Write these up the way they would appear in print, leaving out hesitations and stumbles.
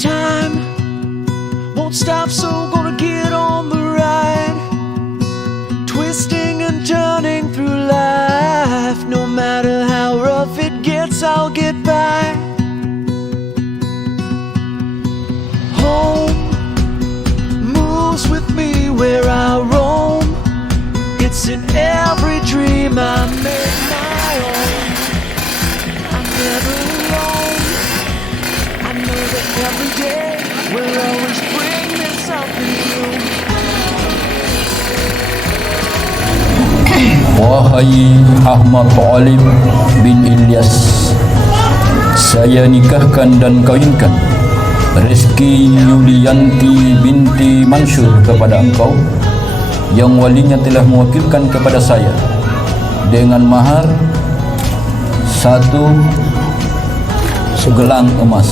Time won't stop, so gonna get on the ride, twisting and turning through life. No matter how rough it gets, I'll get by. Home moves with me where I roam. It's in every dream I make my own. I'm never alone. I know that every day will always bring me something new. Wahai Ahmad Alim bin Ilyas, saya nikahkan dan kawinkan Reski Yulianti binti Mansur kepada engkau, yang walinya telah mewakilkan kepada saya dengan mahar 1 gelang emas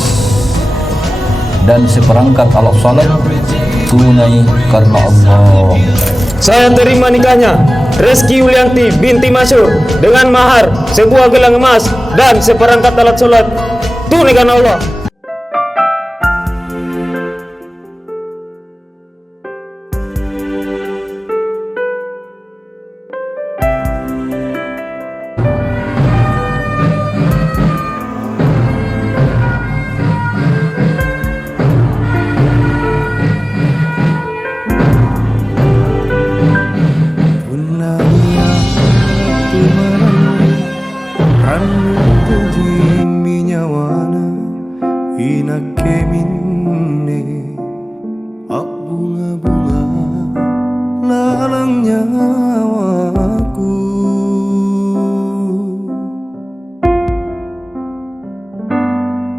dan seperangkat alat salat tunai karena Allah. Saya terima nikahnya Reski Yulianti binti Mansur dengan mahar sebuah gelang emas dan seperangkat alat sholat tunai karena Allah. Inakeminne bunga-bunga lalang nyawaku,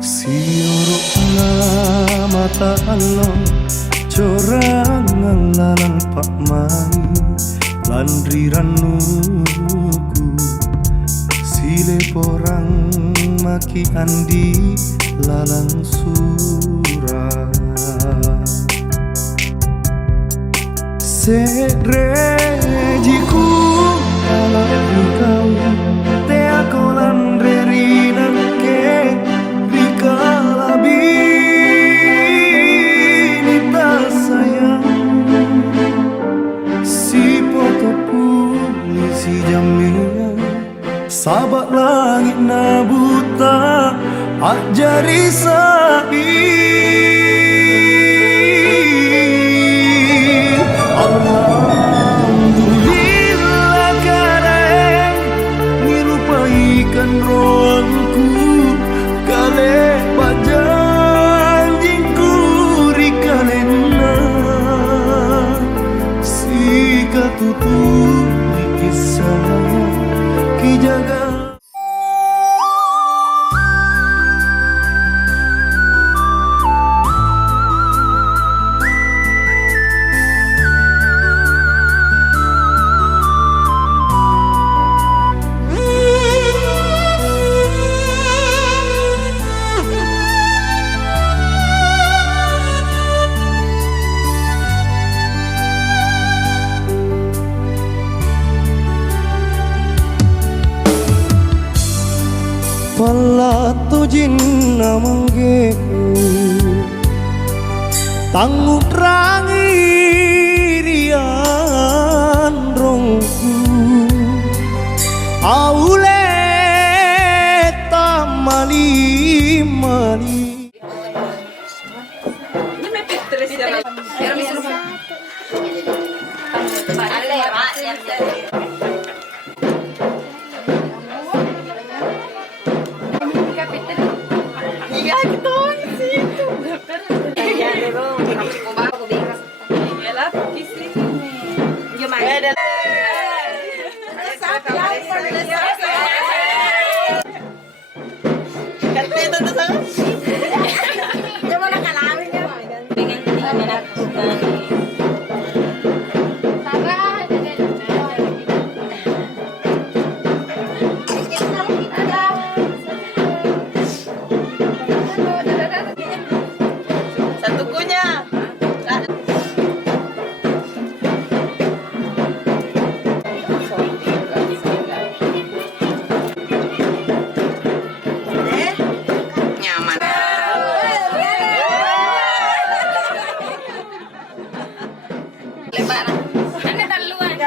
siurukna mata Allah corangan lalang pak mai landri ranuku sile porang maki andi lalang surah serejiku kalau kau te aku landri nangke rikalabi nita sayang si foto polisi jamnya sahabat langit na buta ajari sa'i Alhamdulillah kadang nirupaikan roangku kale pajanjingku rikalena si katutu dikisah kijaga. Pala tujin namangge tangguh rangi rian rongku aule tamali mali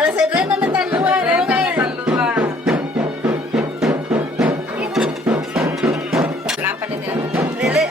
Kalau saya Rena metal luar, Kenapa nih dia? Lele,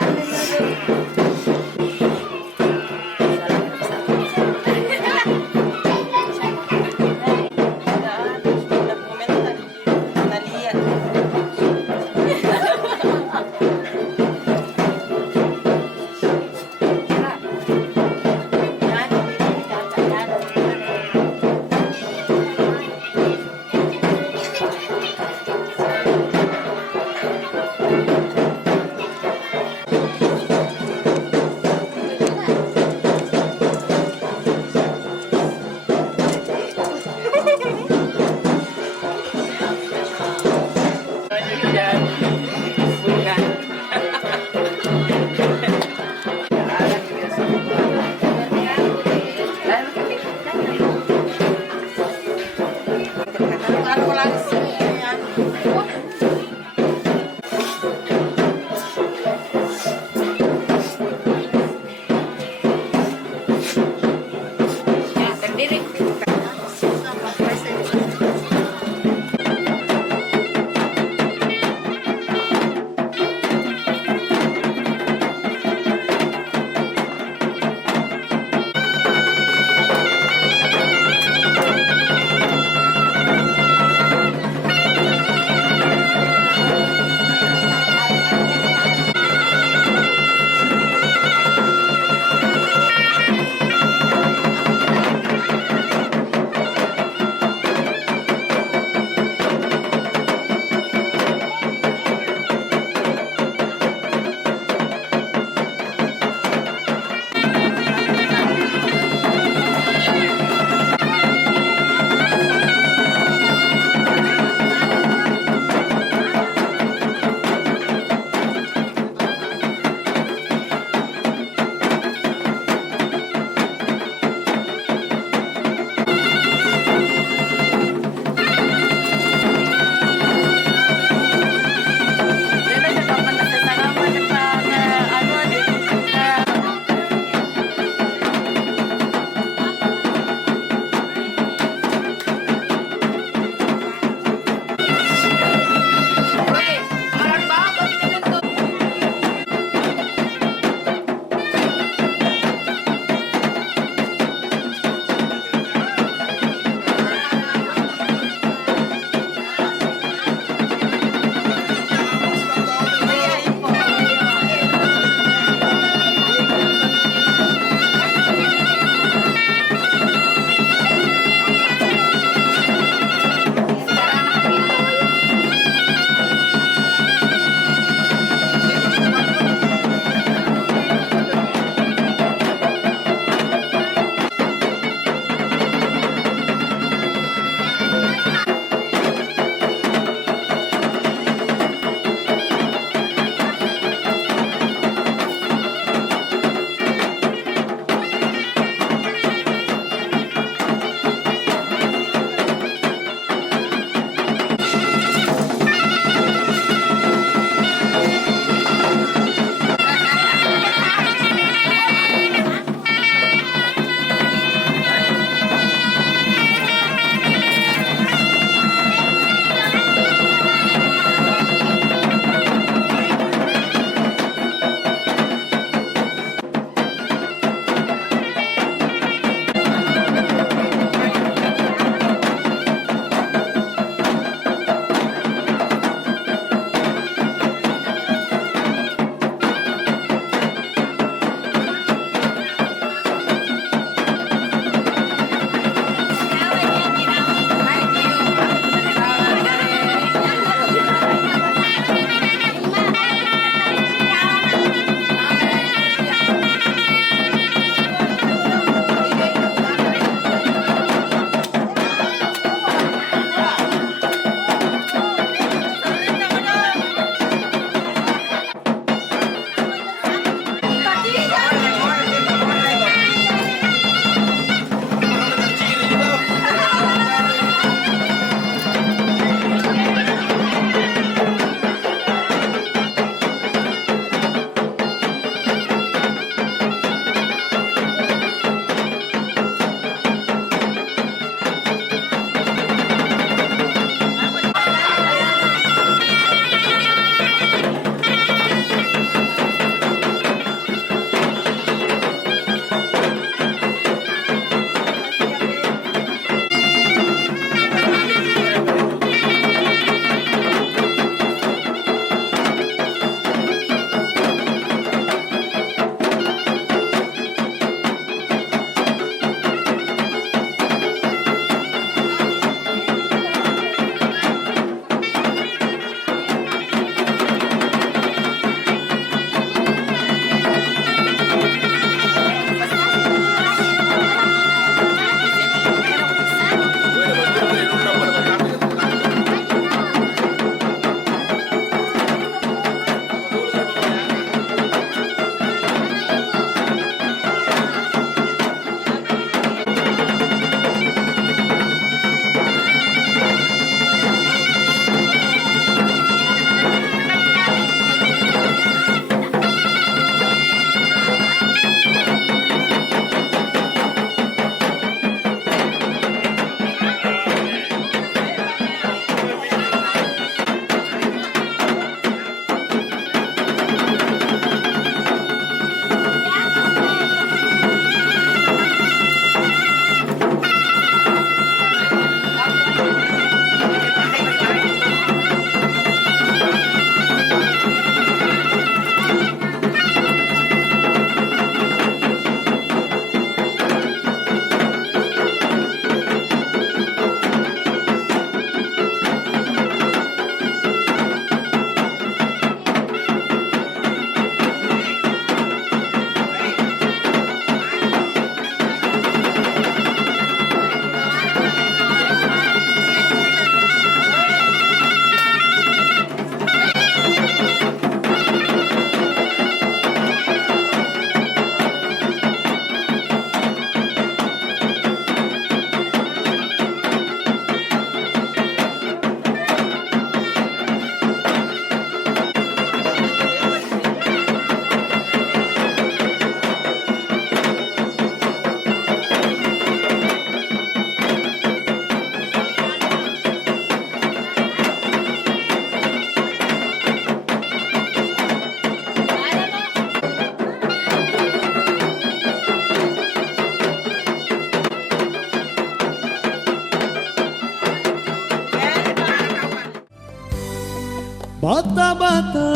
bata-bata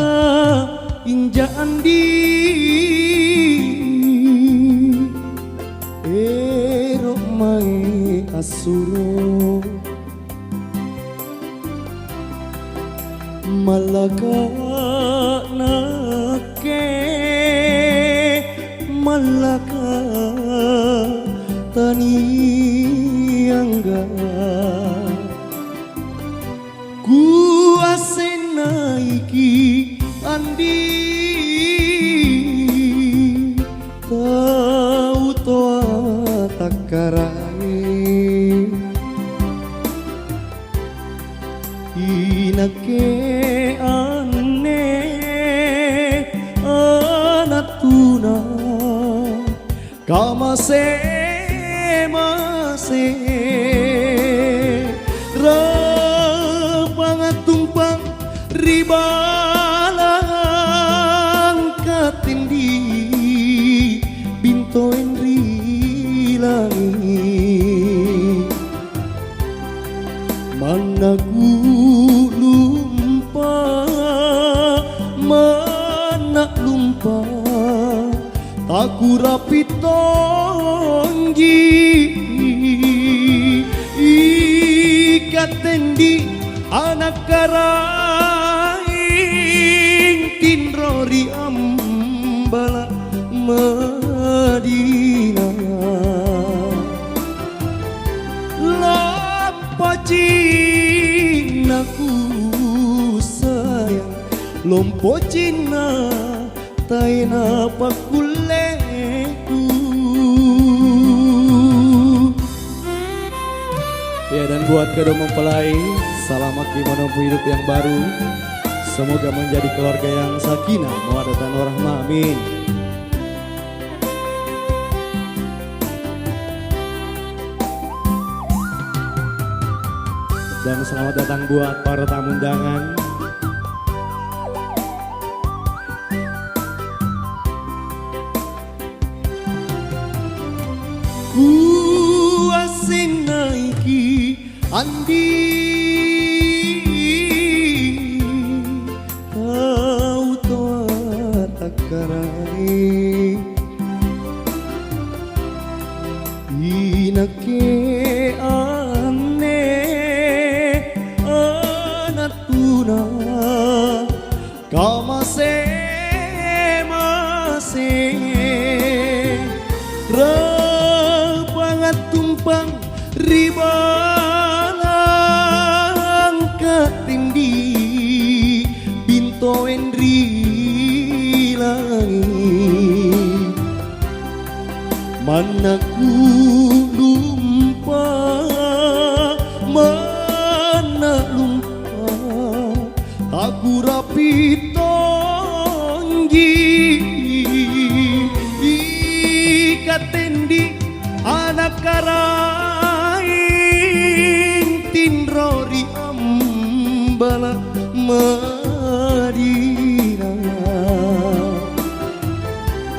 inja andi erok mai asuro malaka nake malaka tani angga kuase naiki andi tau toa takarai inake ane anatuna kamase mase rapangatumpang ribalang katindi bintoen rilangi manaku lumpa mana lumpa aku rapitonji ikatendi anak karaing tinrori ambala Madinah lompo cinaku sayang lompo cina taina pakuleku. Ya, dan buat kedua mempelai, selamat menempuh hidup yang baru. Semoga menjadi keluarga yang sakinah, mawaddah warahmah, amin. Dan selamat datang buat para tamu undangan. Kuase naiki andi kau toa takarai inake ane anatuna kamase mase tumpang ribalang katindi bintoen rilangi manaku lumpa mana lumpa aku rapitonji ikatendi anak karaing tinrori ambala Madinah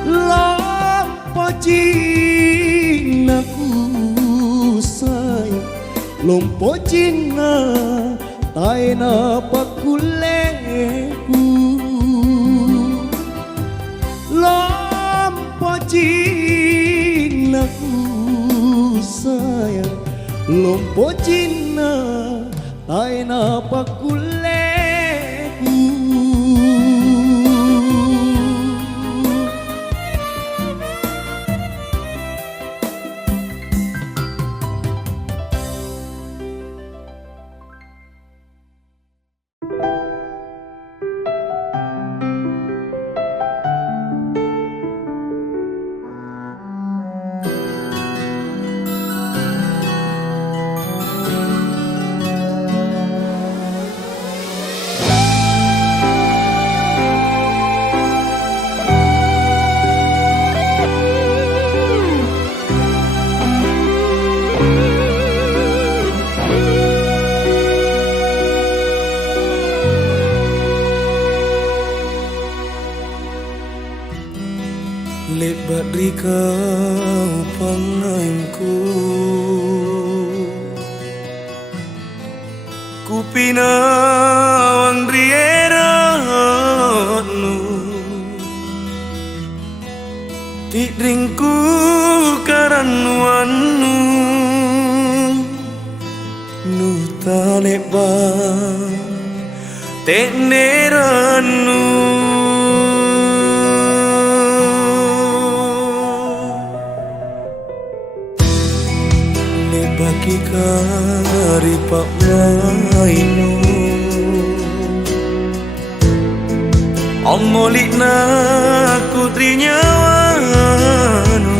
lompo cinaku sayang lompo cina taina pakuleku lompo cinaku sayang lompo cina taina pakuleku. Lebat di kau pangainku ku pinawang riera ringku karanuanmu nu taleba teneranu bagi kari pak mainu omolik na kutrinya wanu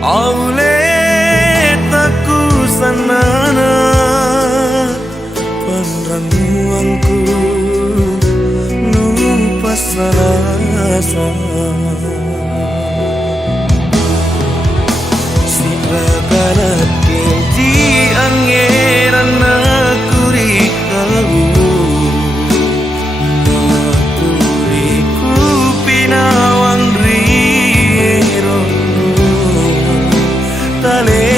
aule taku sanana panranguangku nu pasalasa Ragalat kenti angeran aku rikau Nakuriku pinawang riero Tale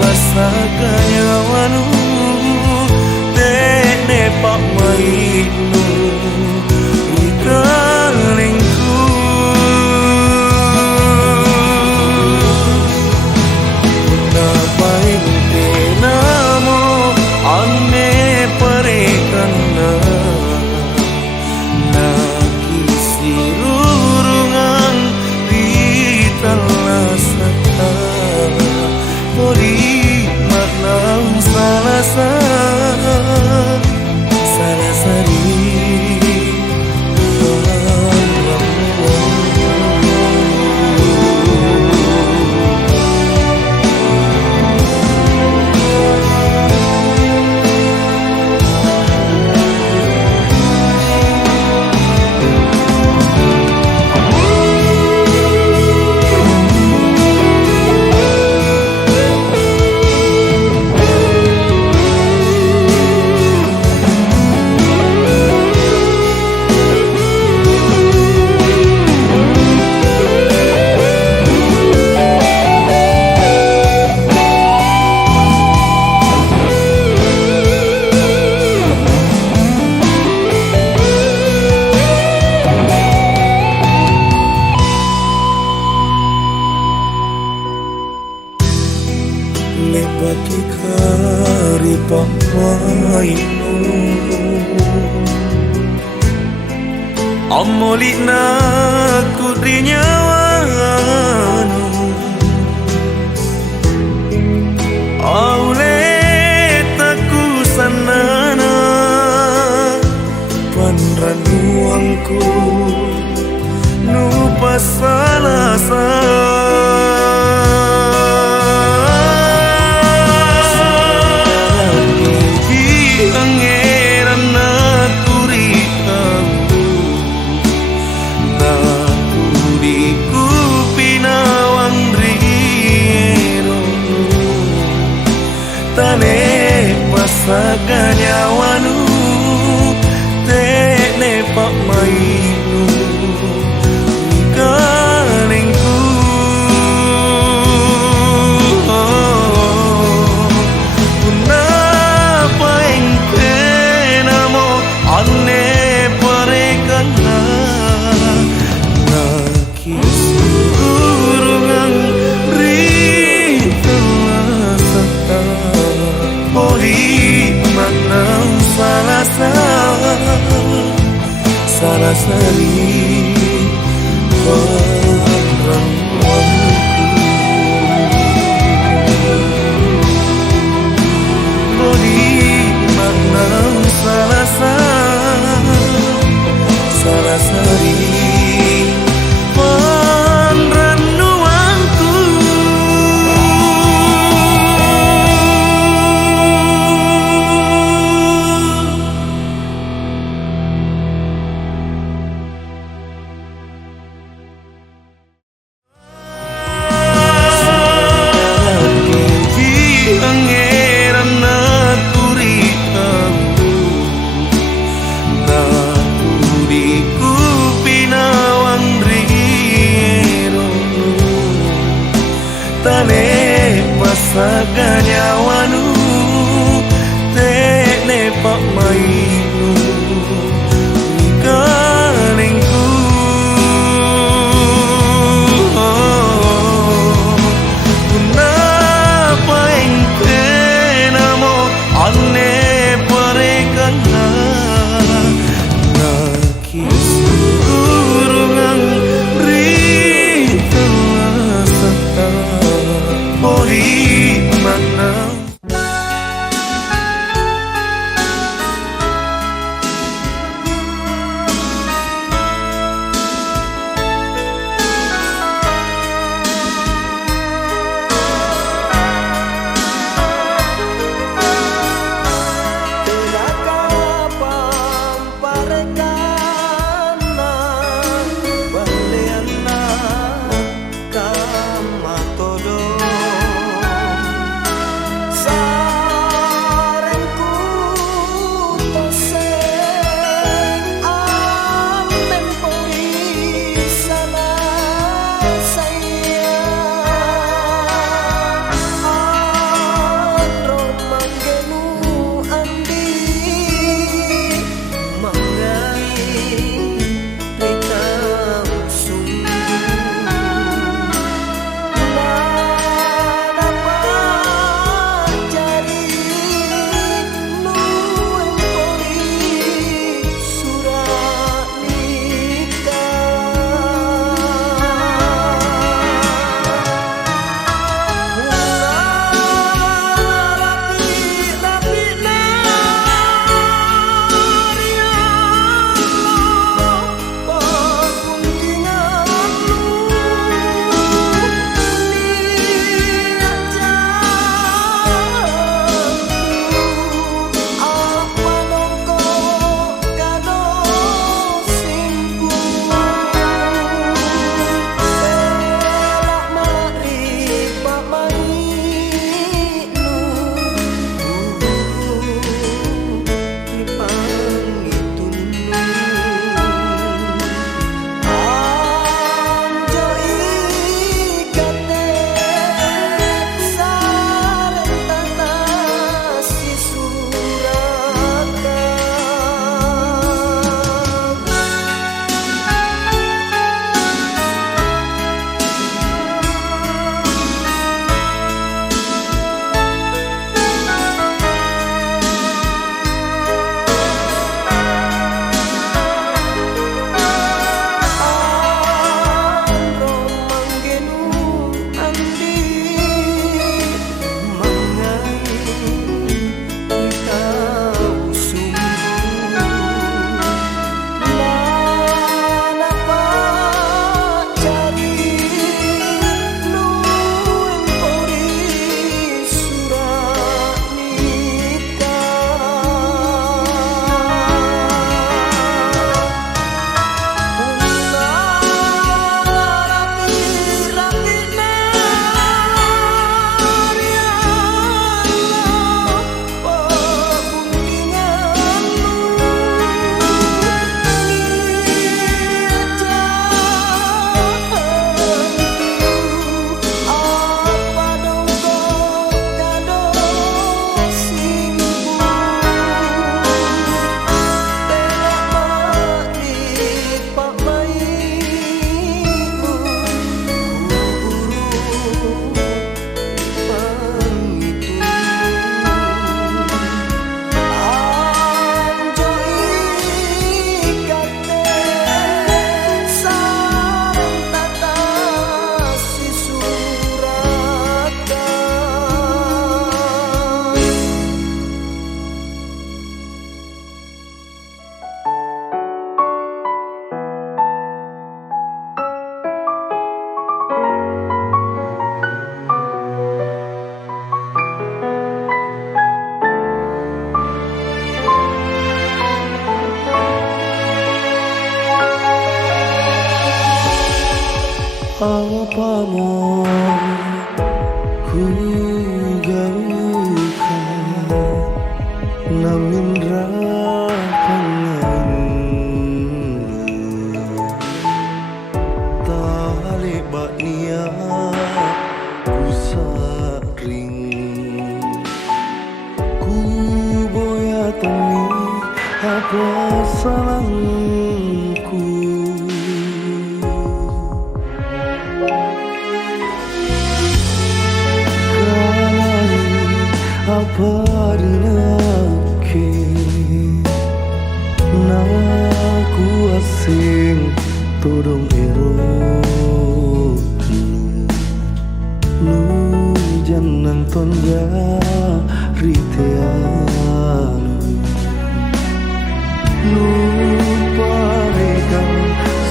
basagaya wanu Tene pak mainu Ikalingku bagi kari pak mainu omolik na kutrinya wanu aule taku sanana panranuangku nu pasalasa Pasaganya wanu tene pak mainu kalingku Punapa engke namo ane parekana nakis urungang ritual sata Poli manang salah sari Poli manang salah sari Pasaganya wanu tene pak mainu kalingku parinake naku asing todong ero nu jangan tonja riteanu nu parekan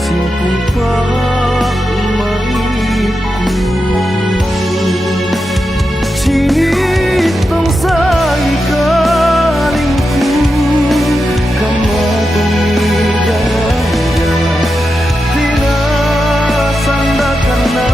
simpung pak maiku citong sai kalingku kama pemijaya tina sandakana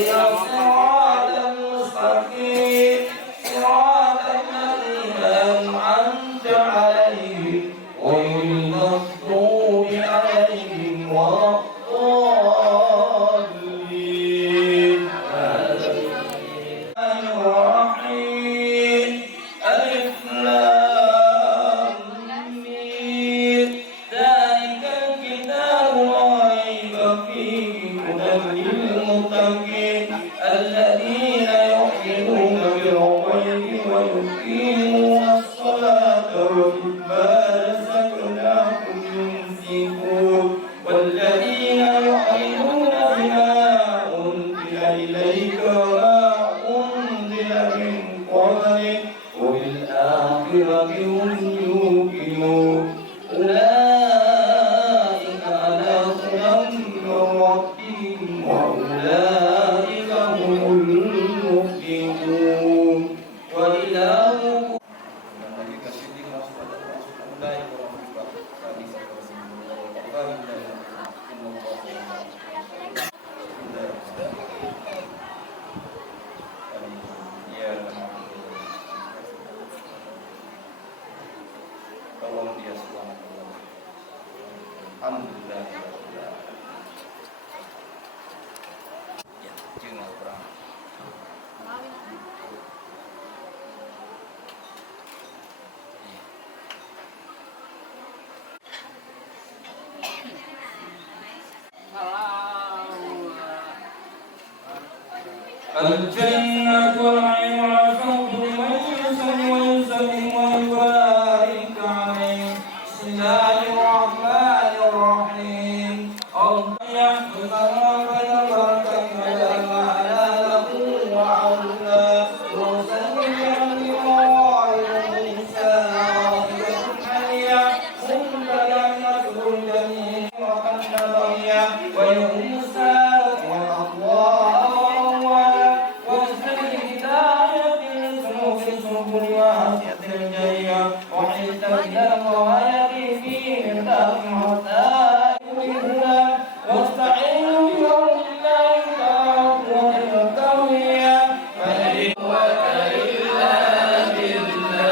اهدنا الصراط المستقيم صراط الذين أنعمت عليهم غير المغضوب عليهم ولا الضالين الرحيم ألف لام ميم ذلك الكتاب لا ريب فيه هدى للمتقين الذين يؤمنون بالغيب ويقيمون الصلاة ومما رزقناهم ينفقون والذين يؤمنون بما أنزل إليك وما أنزل من قبلك وبالآخرة هم يوقنون أولئك على هدى من ربهم وأولئك هم المفلحون وإلهكم tolong dia selamat. Alhamdulillah. Ya, jangan perang. الجنة والعير سوف يسلم ويسلم ويبارك عليه بسم الله الرحمن الرحيم الله يحفظ ربنا بركة على له وعلا وسلم لقائه موسى وحيا ثم لم يذكر الجميع وقد ويوم السابق والأطوار وحيث إلى الغاية في مقدار حتى يؤمنون واستعينوا بأمر الله تعالى القوية فلا قوة إلا بالله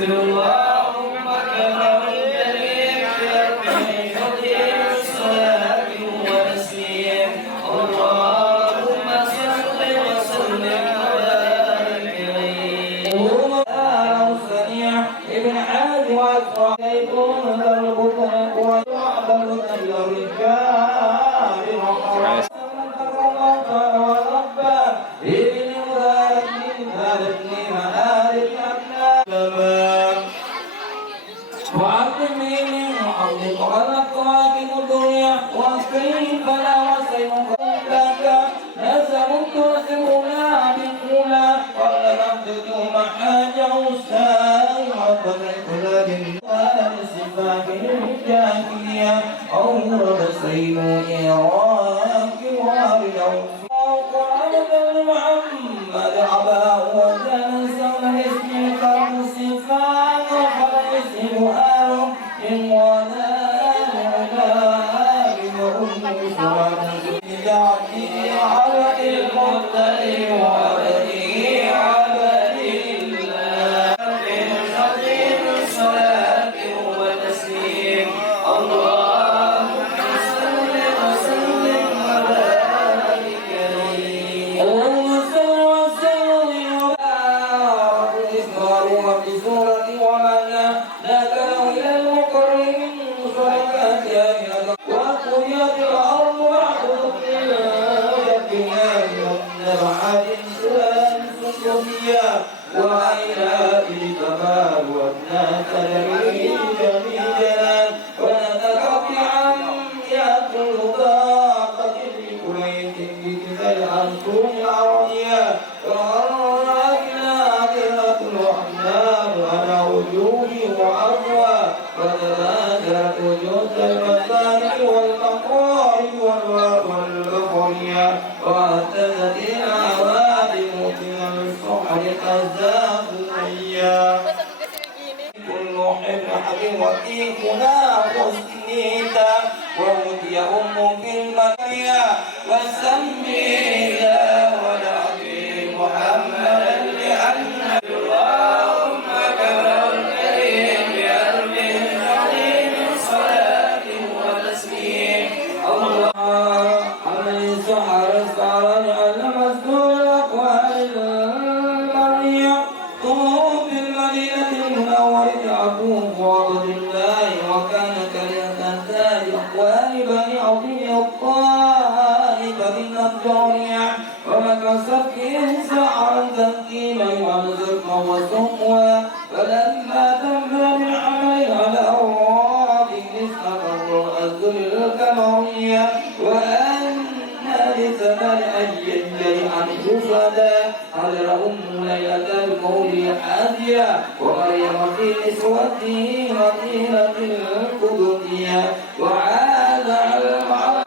اللهم كما الجليل يقضي الصلاة والتسليم اللهم صل وسلم وبارك عليه ابن عاد وأسرع يكون ذربكم ويعبد إلى الرجال وربا ابن مبارك مالكني مآلك أبناء وعظمي من عظمك ونقاك الدنيا وكيف لا وسيمك لك نسبت سرنا بكلا ولنبدت محاجة أستاذ وفتحت لصفات الجاهلية أمر سيد إراك وارجو وقرأت محمد عباه وتنسون اسمك الصفات وفلا اسم آل من ونال عباد وأم سورة جعلي على المرتدي وعبده عبد الله بمشهد الصلاة والتسليم اللهم صل وسلم وبارك عليه اللهم صل وسلم وبارك في سورة ومنى ذكره إلى المقربين صلاه وقضيت الأرض وعدت نبعات سلام سكوتيا وإلى الكمال والناس لديه جميلا ونتقطعا يا كل طاقة لكلية بكذا الأنصر العربية وغرقنا آخرة الرحمن على وجوه وعفوى وتبادرت وجوه المسارك والمقارب والبقرية واعتدت العوادم من الصحر قذافية كل حب حبيب وطيفنا حسنيتا وودي أم في المكرية وسمي ثمن أيام جميعا جفدا حضر أم ليلة المولد حادية ومريم في نسوته مدينة القدسية وعاد المعاد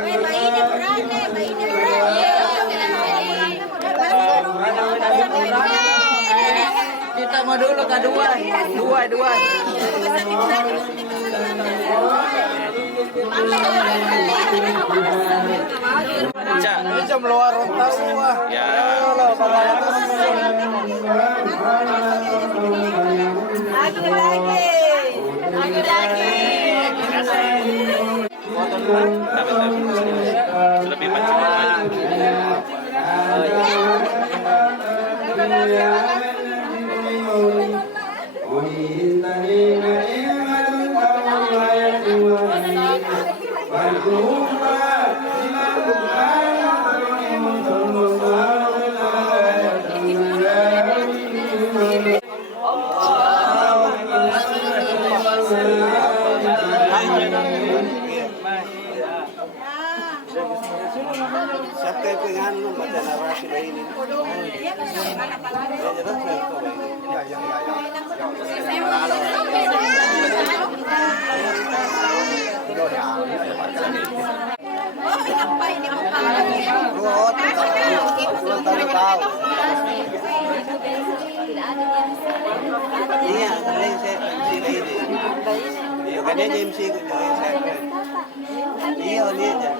Mainit berani, mainit berani. Kita mau dulu kedua, dua. Jam luar rontas semua. Ya. Lebih maksimal. Siapa yang pengen membaca narasi ini? Iya, tadi saya ini. Iya, kan dia MC ko saya. Iya, dia aja.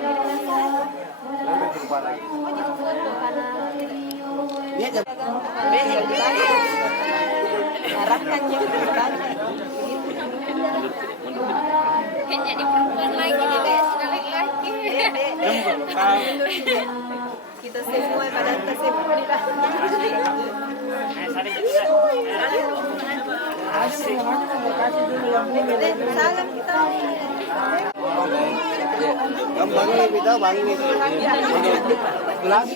Dia aja. Harapkan yang kan jadi perempuan lagi nih deh, laki-laki. Kita semua pada semua di Asik. Salam kita. Bang ini kita bang ini. Gelas.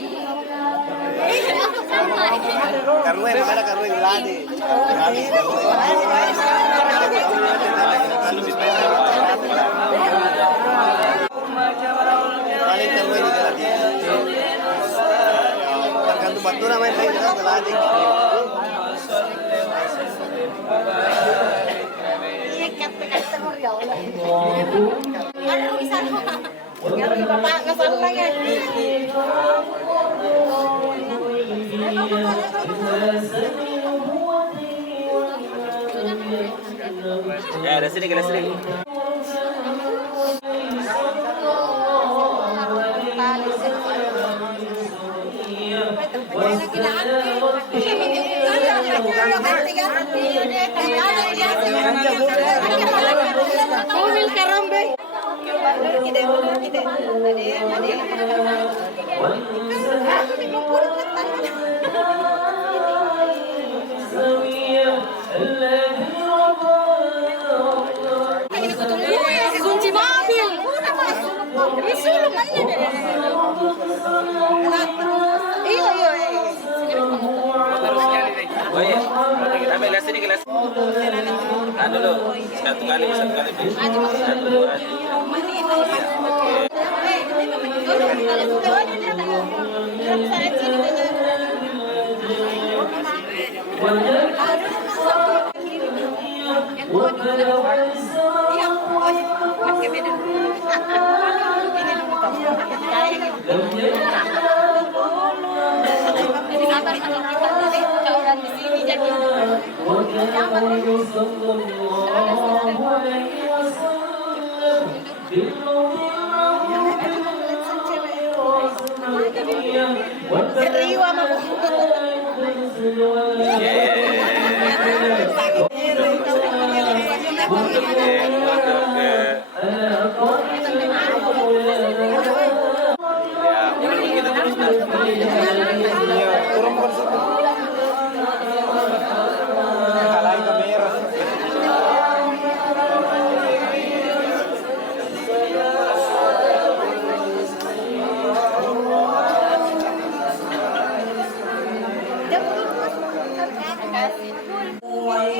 Karena ada karena geladi. Paling karena ini geladi. Tergantung batu namanya geladi. Iya kata-kata meriah lah. Ada bisa. Kalau di bapak ngasal lagi. Ya, ada sini. Mobil karambe. Kunci mobil. Disuruh mana deh? Iya. Oh iya, kita ambil gelas ini gelas. Anu dulu, satu kali. Terima kasih.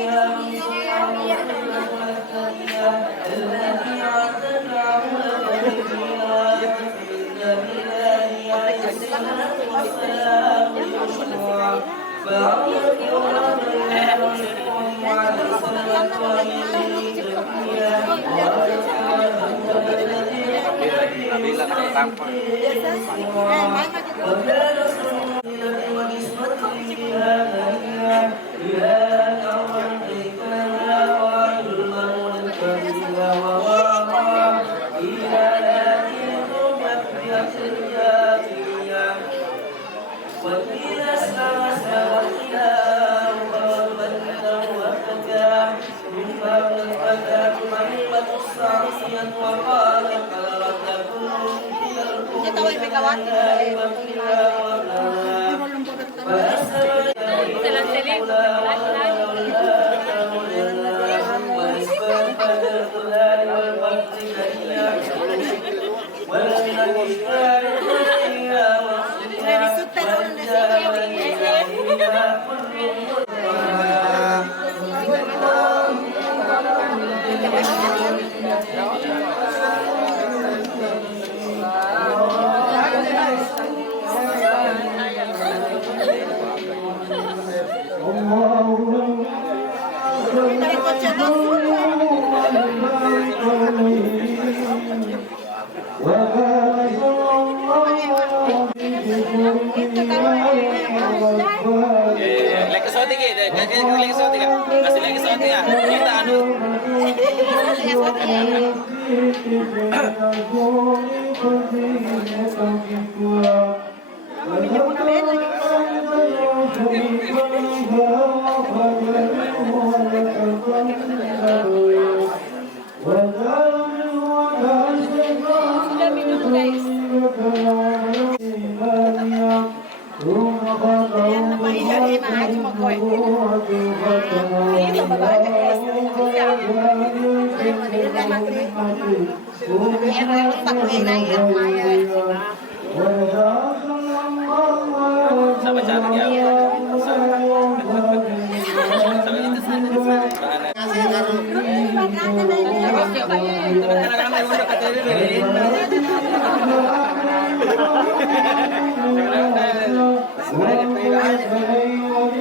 bilang ada tampang. Mana gitu. Dia tahu yang Megawati. Lagi sotik ya, lagi sotik ya, kasih lagi sotik ya, kita anu. Sudah minum guys. Yan na mahiya rin na aking mag-goy. Dito ba ba? Sama cara dia.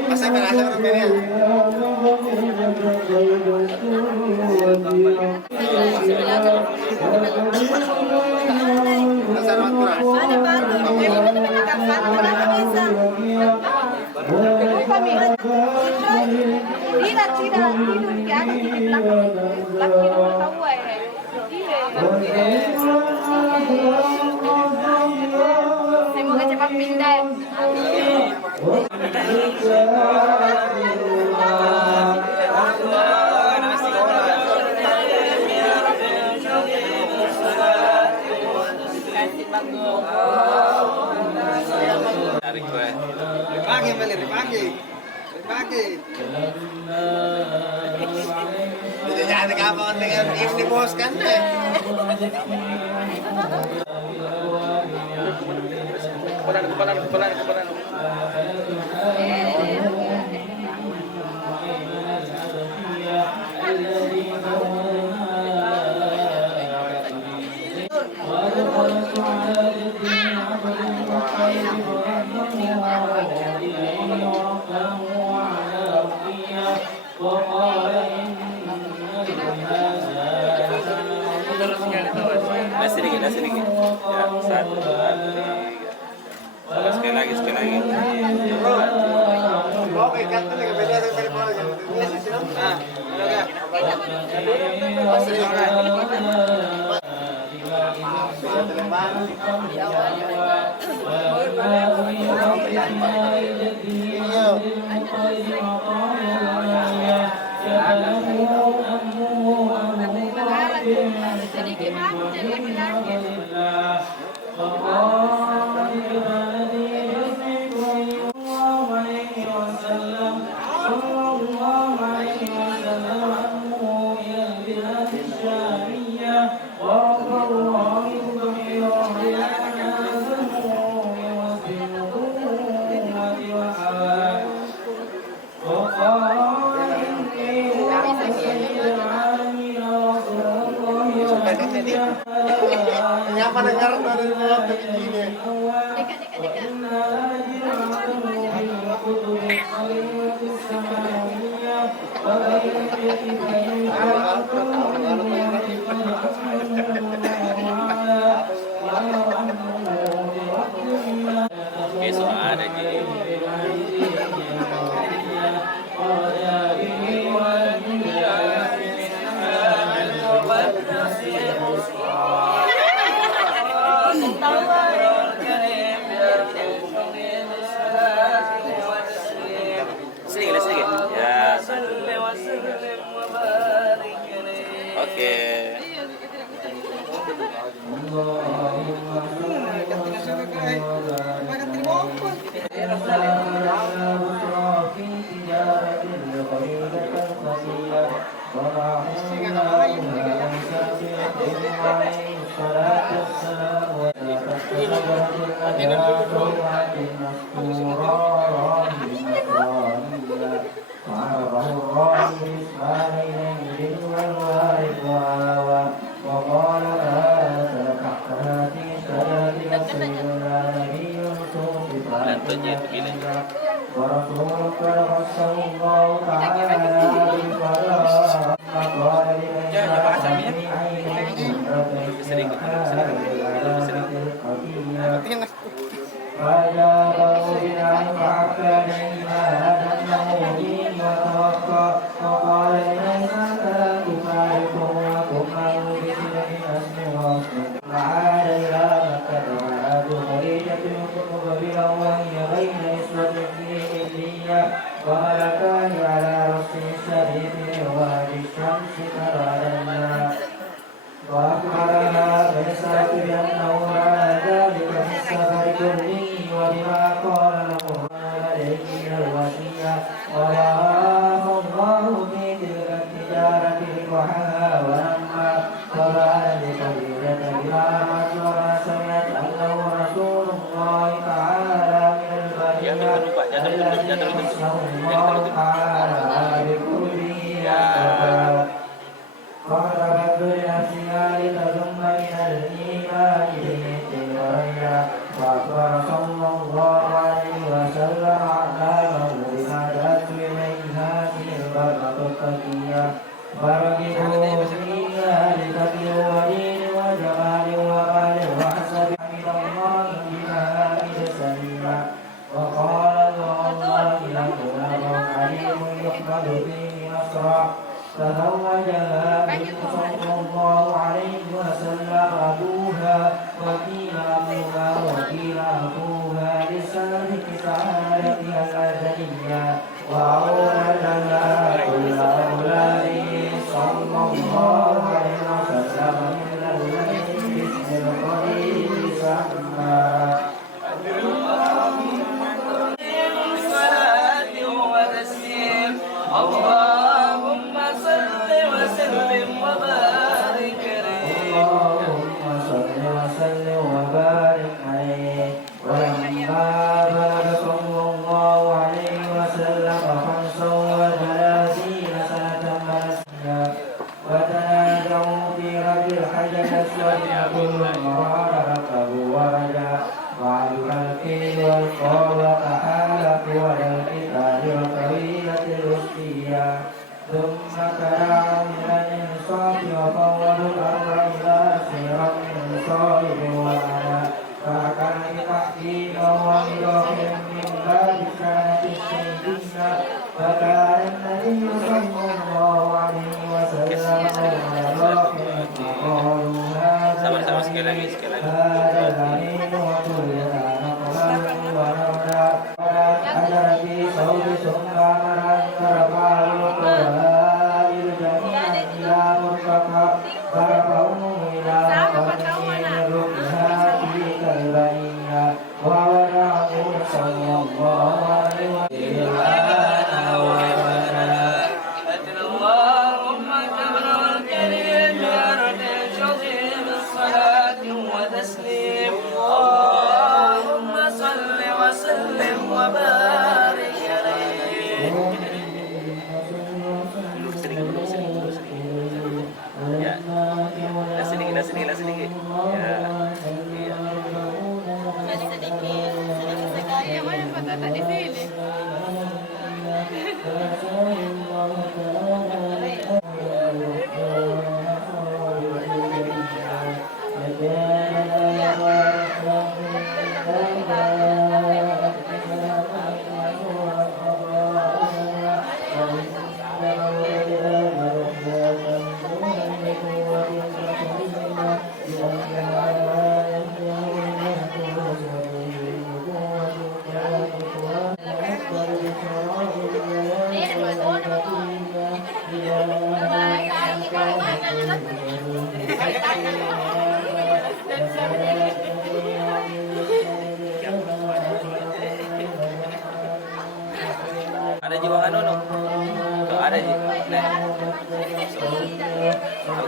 Masa kerasa orang ini. Semoga cepat pindah. Tarik gue. Pagi balik pagi. Pagi. Jadi kapan dengan ini bos kan? Kepadan. Nasi dikit. Ya, satu, dua, tiga. Sekali lagi. Oke, kan lagi beda dari bola. Nah, Jadi gimana? Jadi laki-laki. Kenapa dengar dari bola begini? Sedikit, sedikit. Ya. Oke. Lantunnya itu gini. وملكان على رأس الشريف من وادي الشمس ترانا وأخبرها بإسحاق بأنه رأى ذلك في السفر كله وبما قال له عليه من الوصية ورآه الله في تلك التجارة ربحها ولما قضى لقبيلة بما وما سمعت أنه رسول الله تعالى من البرية الذي خصه الله تعالى بكله خرجت بنفسها لتضم من الإيمان بإتباعها وأخبر صلى الله عليه وسلم أعلامه بما دعت إليه هذه البرة التقية فرغبوا فيها لتبلغ ودين وجمال ومال وحسب حمد الله بمآمن سليمة وقال الله لكم أمر عليم يحمد فيه أسرع تزوجها النبي صلى الله عليه وسلم أبوها وقيل أبوها وقيل أخوها لسبب سعادتها الأزلية وأولدها كل أولاده صلى الله عليه وسلم من الذي باسم القريب سمى اللهم صل وسلم وبارك عليه اللهم صل وسلم وبارك عليه ولما بلغ صلى الله عليه وسلم 35 سنة مسجدا وتنازعوا في رب الحجر الأسود كل مرار ركبوا ورجع وعلم الكيل والقول فحالفوا على القتال وطويلة الوصية ثم كرعوا من الإنصاف وفوضوا الأمر إلى سيرا من صائب وأنا فحكم بتحكيم ومدخل من باب كانت السيدين فكان النبي صلى الله عليه وسلم قالوا هذا الأمين وكلنا نقبل ونرجع أجر في صوت ثم أمر أن ترفع القبائل جميعا إلى مرتفع فرفعوه إلى قرنين ركها في كالبنية وودعه صلى الله عليه وسلم اللهم كبر الكريم يا رب شظيم الصلاة وتسليم اللهم صل وسلم وبارك عليه sedikit ya. Sedikit sekali yang mana patah tak di sini.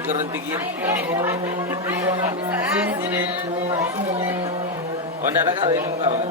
kurang tinggi. Oh, enggak ada kali ini kawan.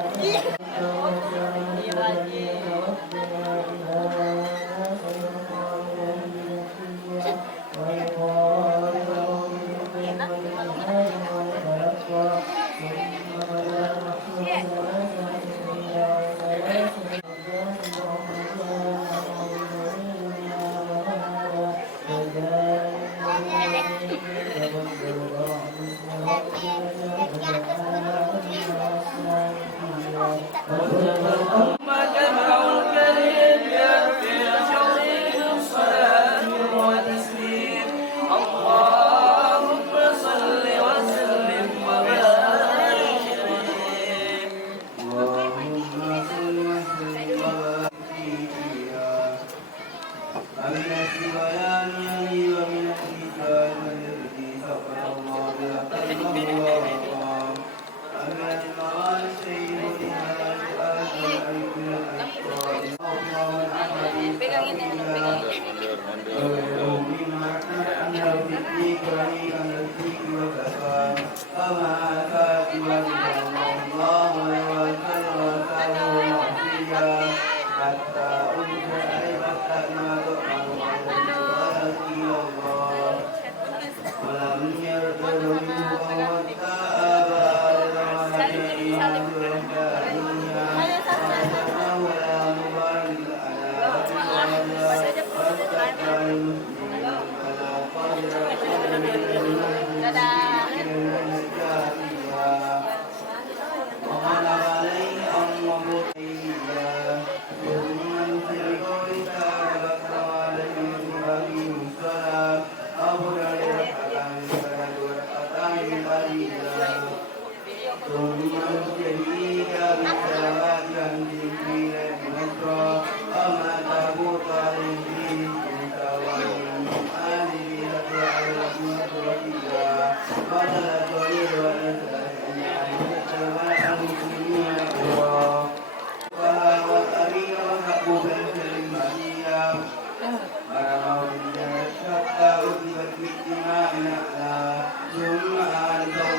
ثم أنزل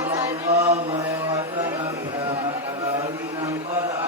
الله وسلم إلى مكان قد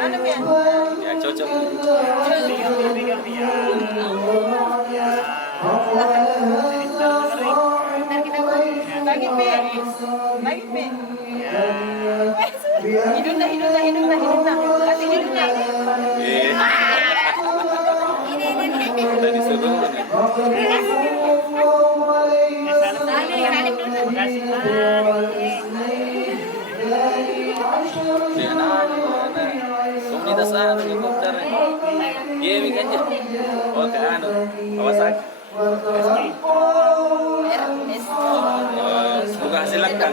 Ano ba yan? Ya, cocok. Lagi, Pi. Lagi, Pi. Hidung na. Kasi hidung na. Udah disuruh. Salik dulu. Komunitas anu helikopter. Iya, mikanya. Oh, ke anu. Kawasaki. Semoga hasil langkah.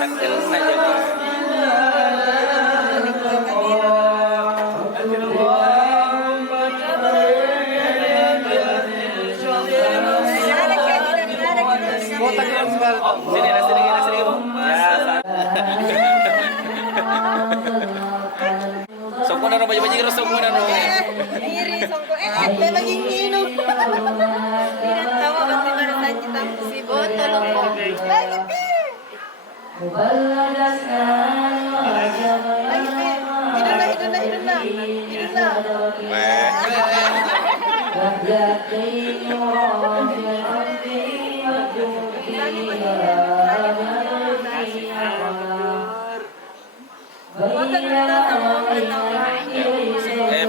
Taktil saja. Sini. Ya, sok na baju-baju terus sok na no. Iri, songko. May maging inom. Tidak tahu kasi baru saja kita si botol ko. Lagi, Pi. Lagi, Pi. Hidung na.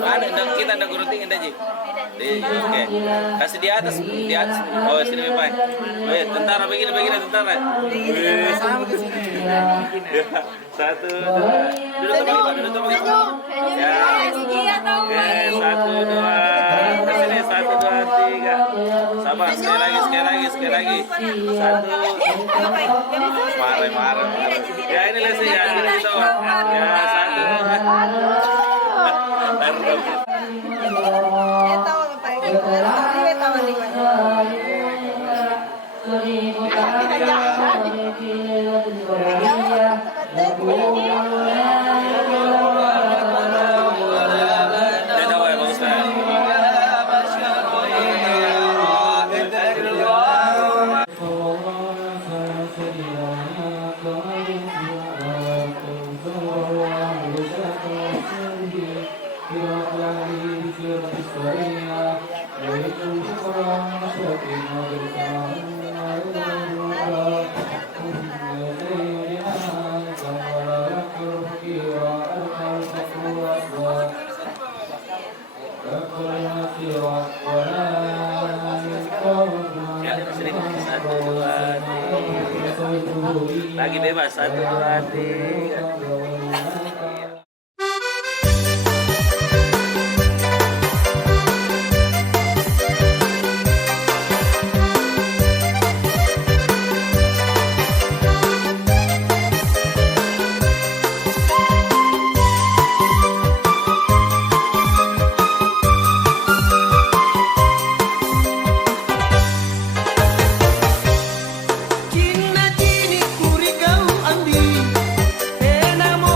Ada kita ada gunting aja. Oke. Kasih di atas. Oh, sini Pak. Weh, tentara begini tentara. Sama ke sini. Satu, dua. Duduk teman. Ya. Oke, 1, 2. Ke sini 1, 2, 3. Sabar, sekali lagi. 1. Marah. Ya, ini lesnya ya, ini bisa. Ya, 1. Lagi bebas 1, 2, 3. Kina kini kuri kau andi enamorado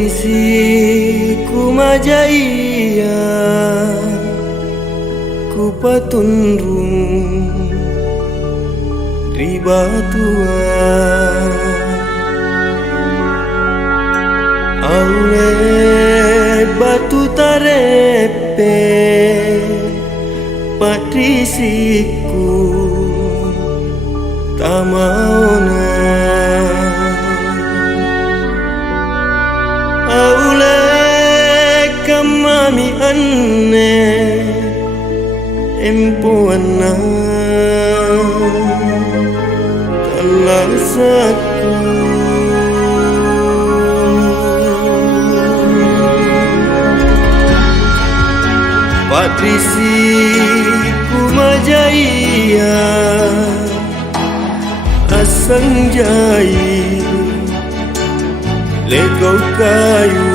Patrisi kumajaya ku patunrung ribatuan aule batu tarepe Patrisiku tamaona aule kamami anne empuana talasaku Patrisi kumajaya asang jai lego kayu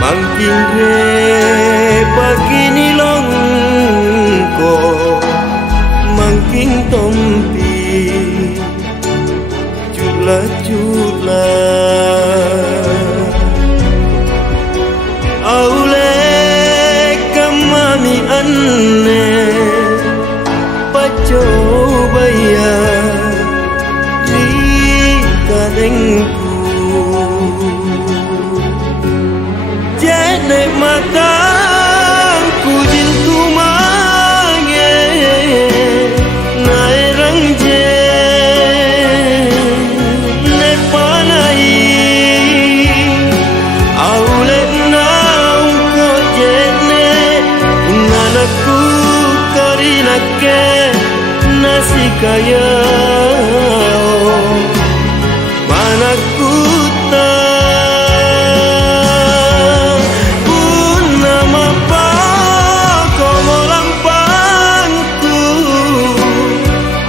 mangkin re pagini longko mangking tompi jula-jula aule kamami anne pacobaya di kalengku jene matangku jintu mange nairang je ne panai aule nanaku karinake nasikaya manaku ta punama pa komolampangku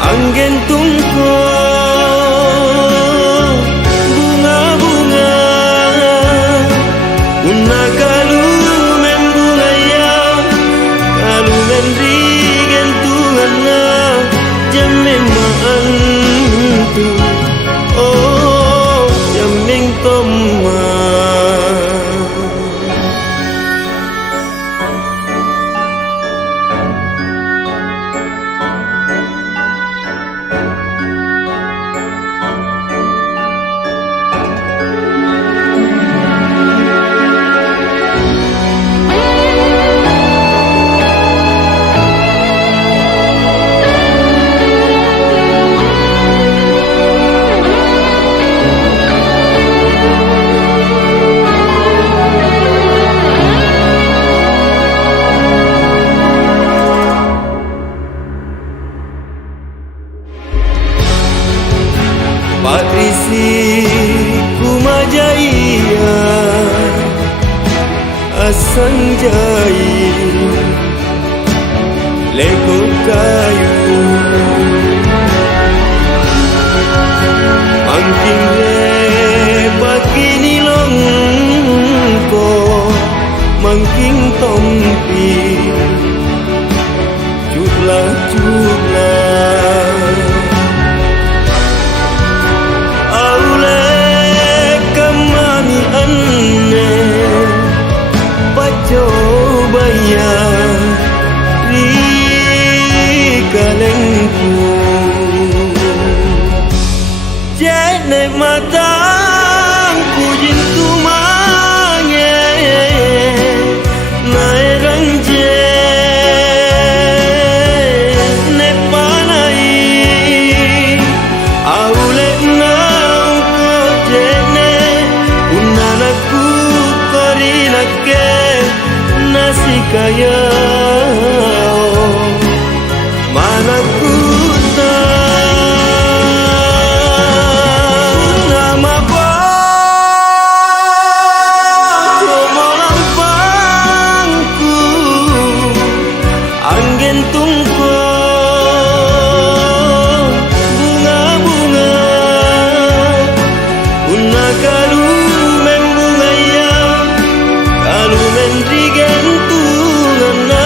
anggen tungko bunga-bunga unagalu mendrigen tuhana jamemaan tu oh jaming toma Patrisi kumajaya asang jai lego kayu mangking le pakini longko mangking tompi jula-jula pacobaya di kalengku jene matangku jintu mange nairang je ne panai aule nau ko jene unanaku karinake nasikaya manaku ta nama pa komolampangku anggen tungko bunga-bunga unakalu membungaya kalu mendrigen tungana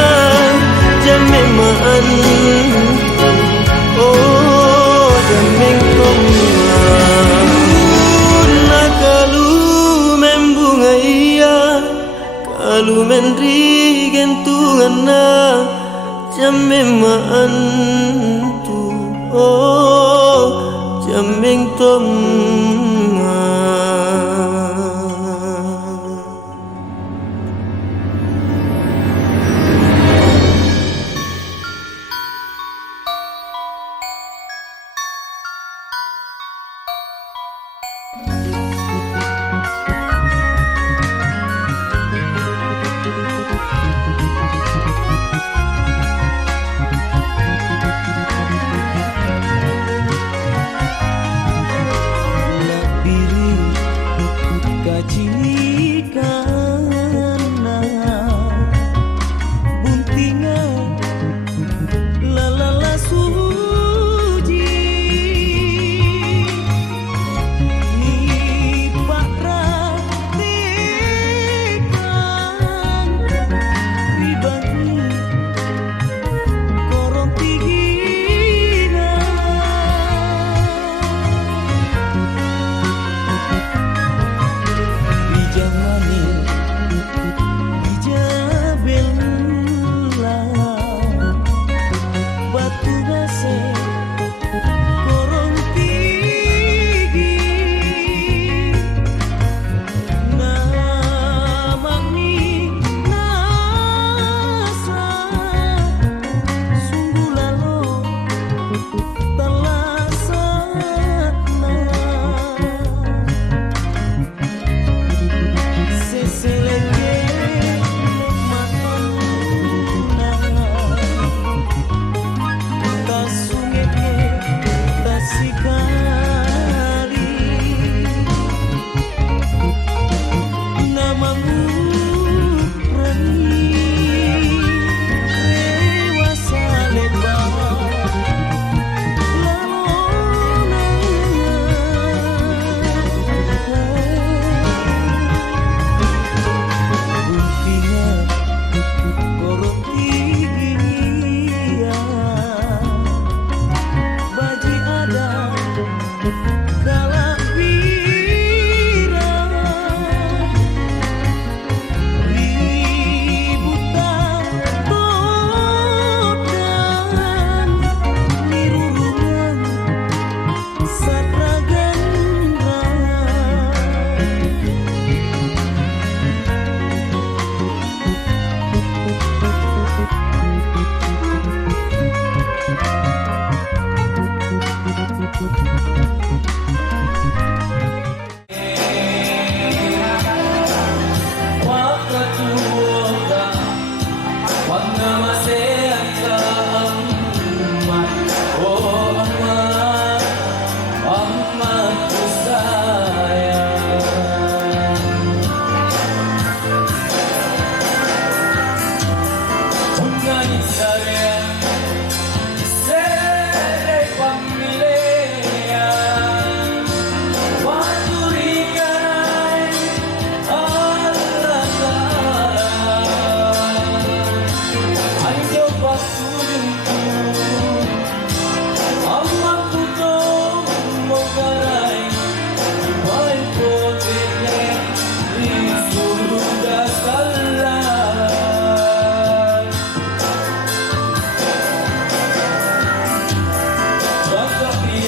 Lalu mendri gentunganna jameng maantu oh jameng toma.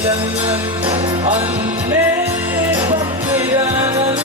Jangan aneh